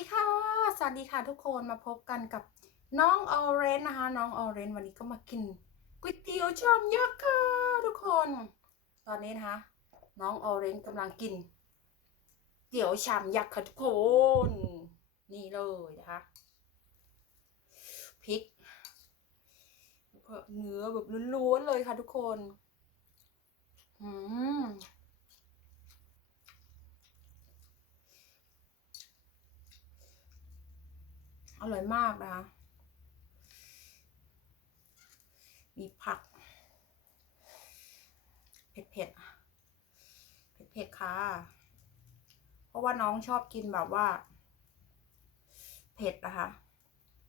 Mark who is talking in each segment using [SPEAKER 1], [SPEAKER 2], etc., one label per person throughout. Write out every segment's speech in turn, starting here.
[SPEAKER 1] ดีค่ะ สวัสดีค่ะทุกคนมาพบกันกับน้องออเรนนะคะ น้องออเรนวันนี้ก็มากินก๋วยเตี๋ยวชามยักษ์ค่ะทุกคน ตอนนี้นะคะน้องออเรนกำลังกินเตี๋ยวชามยักษ์ค่ะทุกคน นี่เลยนะคะพริกเนื้อแบบล้วนๆเลยค่ะทุกคน อืม อร่อยมากนะคะ มีผัก เผ็ดเผ็ดเผ็ดเผ็ดๆค่ะ เพราะว่าน้องชอบกินแบบว่า เผ็ดนะคะ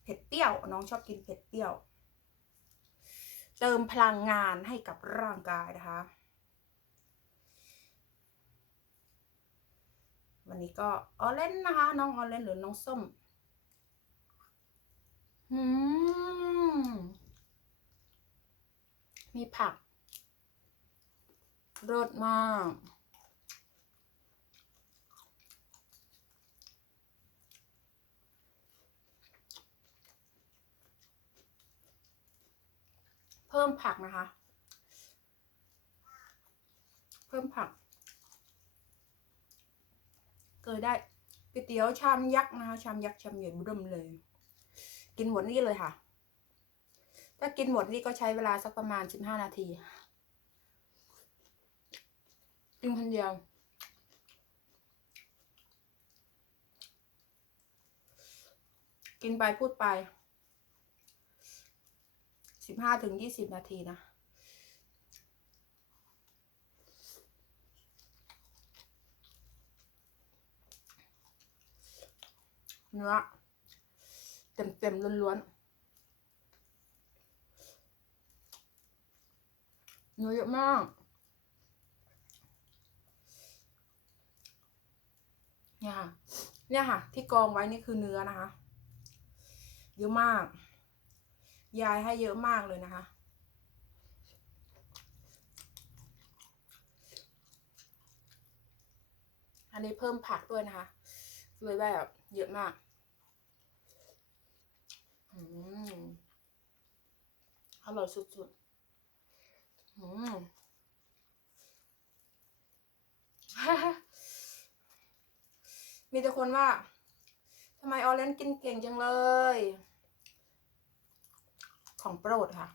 [SPEAKER 1] เผ็ดเปรี้ยว น้องชอบกินเผ็ดเปรี้ยว เติมพลังงานให้กับร่างกายนะคะ วันนี้ก็ออเล่นนะคะ น้องออเล่นหรือน้องส้ม อืม มีผักรสมาก เพิ่มผักนะคะ เพิ่มผัก เกิดได้ก๋วยเตี๋ยวชามยักษ์นะคะ ชามยักษ์ชามใหญ่บุ้มเลย กินหมดนี่เลยค่ะ ถ้ากินหมดนี่ก็ใช้เวลาสักประมาณสิบห้านาที กินคนเดียว กินไปพูดไปสิบห้าถึงยี่สิบนาทีนะเนื้อ เต็มเต็มๆล้วนๆเนื้อเยอะมาก เนี่ยค่ะ เนี่ยค่ะ ที่กองไว้นี่คือเนื้อนะคะ เยอะมาก ยายให้เยอะมากเลยนะคะอันนี้เพิ่มผักด้วยนะคะเลยแบบเยอะมาก อืมอร่อยสุดๆอืมมีแต่คนว่าทำไมออเรนกินเก่งจังเลย ของโปรดค่ะ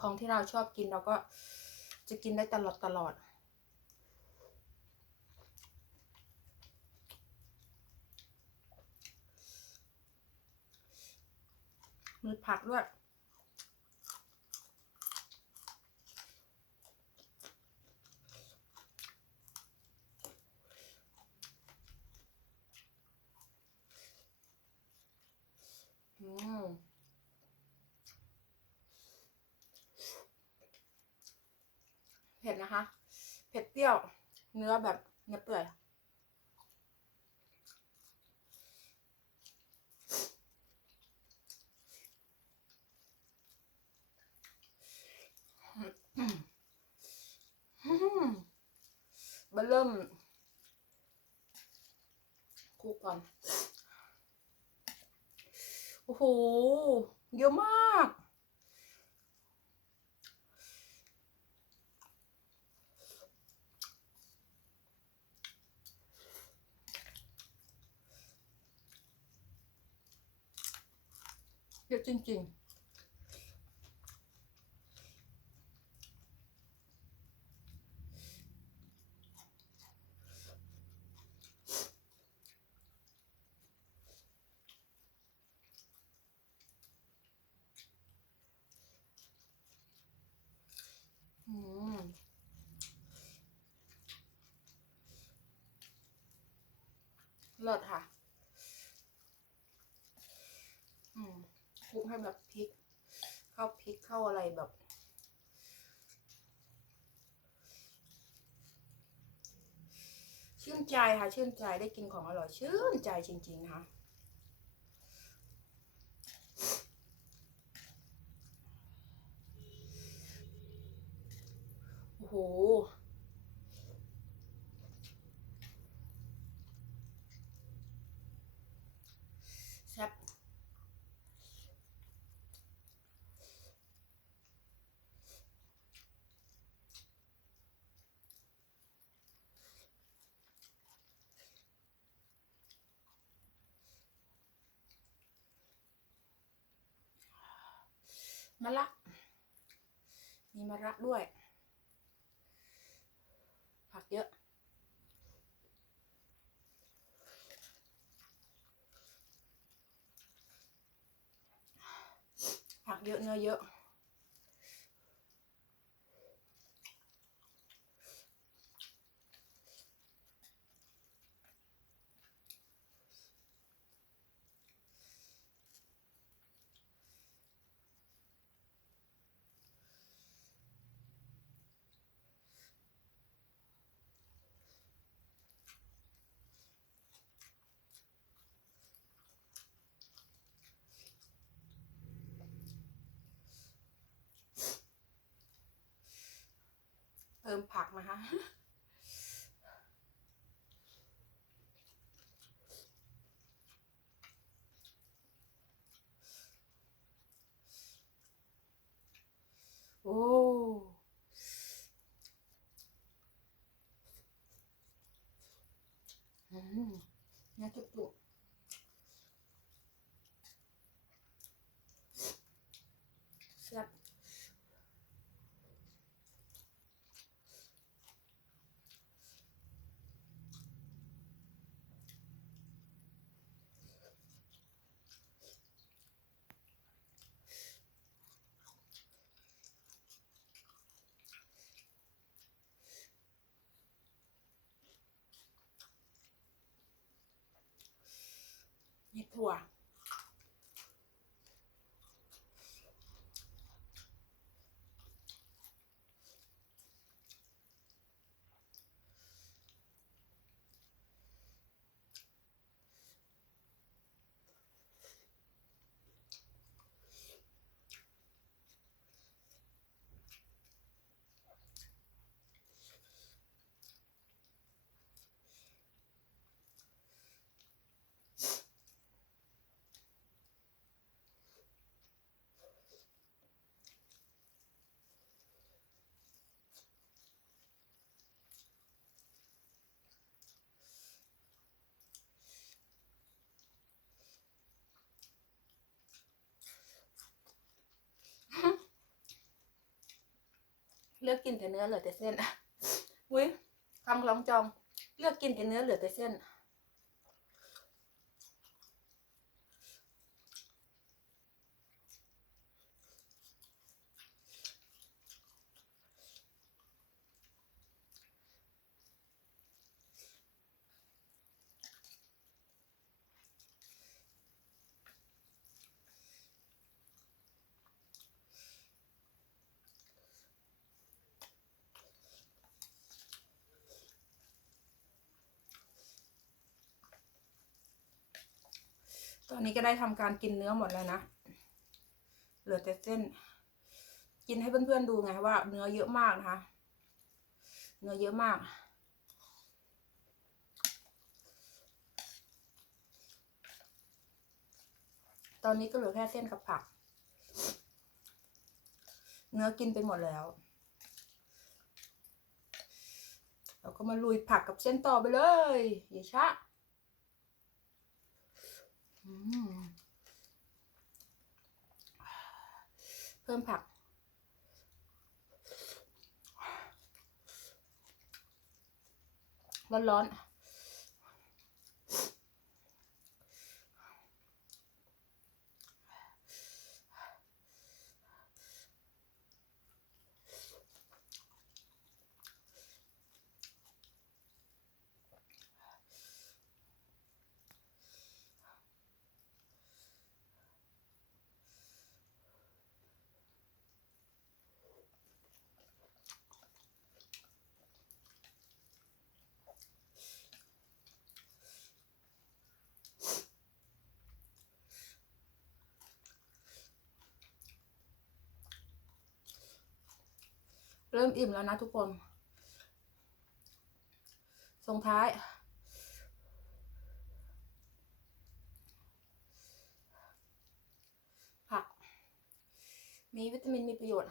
[SPEAKER 1] ของที่เราชอบกินเราก็จะกินได้ตลอดตลอด มีผักด้วย อืมเผ็ดนะคะ เผ็ดเปรี้ยว เนื้อแบบเนื้อเปื่อย อืม มันเริ่มคุกก่อน โอ้โห เยอะมาก เยอะจริง ๆ อืม เลิศค่ะ อืมคลุกให้แบบพริก เข้าพริกเข้าอะไรแบบ ชื่นใจค่ะ ชื่นใจได้กินของอร่อยชื่นใจจริง ๆ นะคะโอ้โห มะระมีมะระด้วย ผักเยอะ ผักเยอะเนื้อเยอะ พิ่มผักนะคะโอ้อืมน่าจุกจุกแซ่บ มีถั่ว เลือกกินแต่เนื้อเหลือแต่เส้นอุ้ยคำคล้องจอง เลือกกินแต่เนื้อเหลือแต่เส้น ตอนนี้ก็ได้ทำการกินเนื้อหมดแล้วนะ เหลือแต่เส้น กินให้เพื่อนๆดูไงว่า เนื้อเยอะมากนะคะ เนื้อเยอะมาก ตอนนี้ก็เหลือแค่เส้นกับผัก เนื้อกินไปหมดแล้วเราก็มาลุยผักกับเส้นต่อไปเลยอย่าช้า เพิ่มผัก ร้อนๆ ริ่มอิ่มแล้วนะทุกคนส่งท้าย ผัก มีวิตามินมีประโยชน์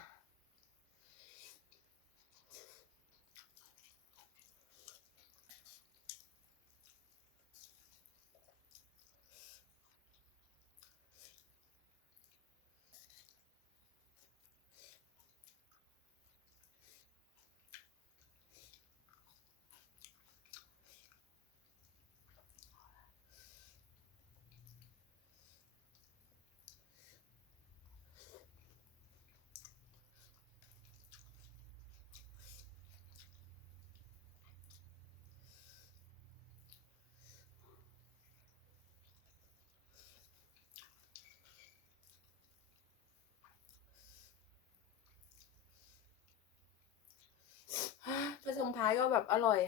[SPEAKER 1] งท้ายก็แบบอร่อย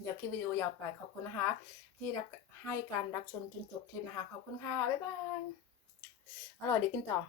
[SPEAKER 1] เดี๋ยวคลิปวิดีโอยาวไปขอบคุณนะคะ ที่รับให้การรับชมจนจบคลิปนะคะ ขอบคุณค่ะ บ๊ายบาย อร่อยเดี๋ยวกินต่อ